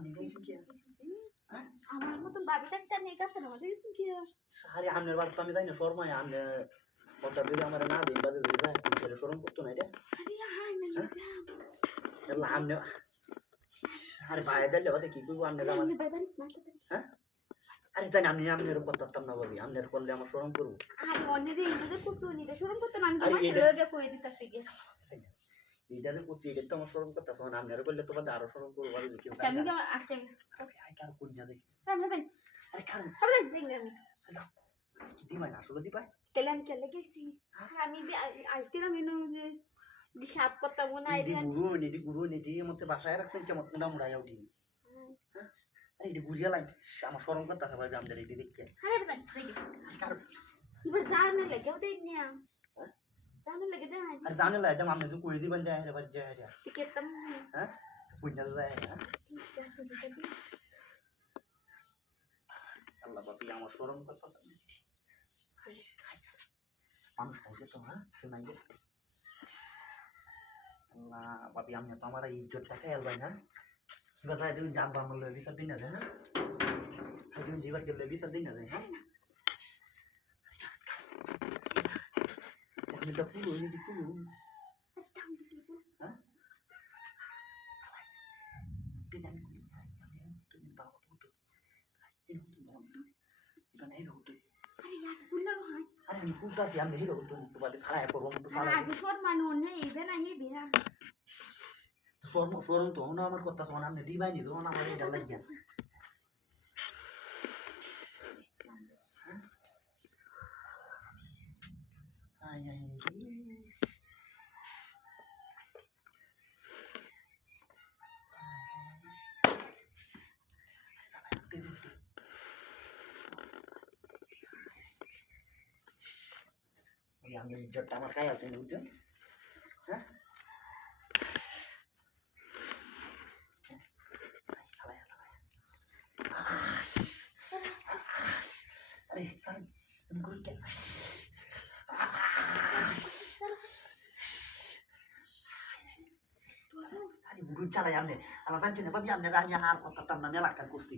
আমি বলছি কি আমার মতন বাড়িতে একটা নেই কাছে আমাদের কি আরে আমনের বাড়ি তো আমি যাই না শর্মায় আমনে কথা দিলে আমার না দিন বাজে যায় ছেলে শরম করতো না এটা আরে হাই না এলা আমনে আরে ভাই দিলে বাদে কি করব আমনে আমার হ্যাঁ আরে তাই আমি আমনের করতাম না ভাবি আমনের করলে আমার শরম করব আরে অন্যদের ইন্দ্রদের করছো নিতে শরম করতে না আমি তোমার লগে কই দিতাম থেকে এইটারে করছি এটা তো আমার শরম করতেছ না আমনের করলে তো বাদে আরো শরম করব আর কি আমি কি আসছে আই কার কোন যা দেখি আমি দেন আরে খান আমি দেন কি দিমাই আসলে দিপাই তেলে আমি কেলে গেছি আমি আইছিলাম এনে যে সাপ করতে মনে হয় এটি গুরু নেটি মতে বাসায় রাখছেন কেমন মুড়া মুড়াই উঠি আরে এটি গুড়িয়া লাই আমার শরম করতে হবে আমাদের এটি দেখতে আরে দেন এবার জানে লাগে ওদের নিয়া জানে লাগে দেন আর জানে লাই এটা আমি তো কই দিবেন যায় রে বাজে যায় টিকেটটা হ্যাঁ কইনা যায় আল্লাহ বাপি আমার শরম করতে মানুষ খাইতে তো হ্যাঁ শোনাই দে আল্লাহ বাপি আমি তো আমার ইজ্জতটা খেয়াল ভাই না কথা তুমি জানবো আমার লয়ে বিচার দিন না যায় না তুমি যেবার কেউ লয়ে বিচার দিন না যায় হ্যাঁ আমি তো পুরো এটি পুরো হ্যাঁ তুমি বাবা তো আরে আমি পুরো আছি আমি হিরো তো বাড়ি ছাড়া করবো তো ছাড়া আগে শর্ট মানে অন্য এইবে না এই বিয়া শরম তো না আমার কথা শোনা আপনি দিবাই নি না আমার এটা লাগিয়া আই আই আমি ইজ্জতটা আমার খাই আছে বুঝছেন হ্যাঁ আরে আমি করি কেন আরে বুড়ি চালাই আমি আমার জানছি না ভাবি আপনার আমি আর কথা না মেলা করছি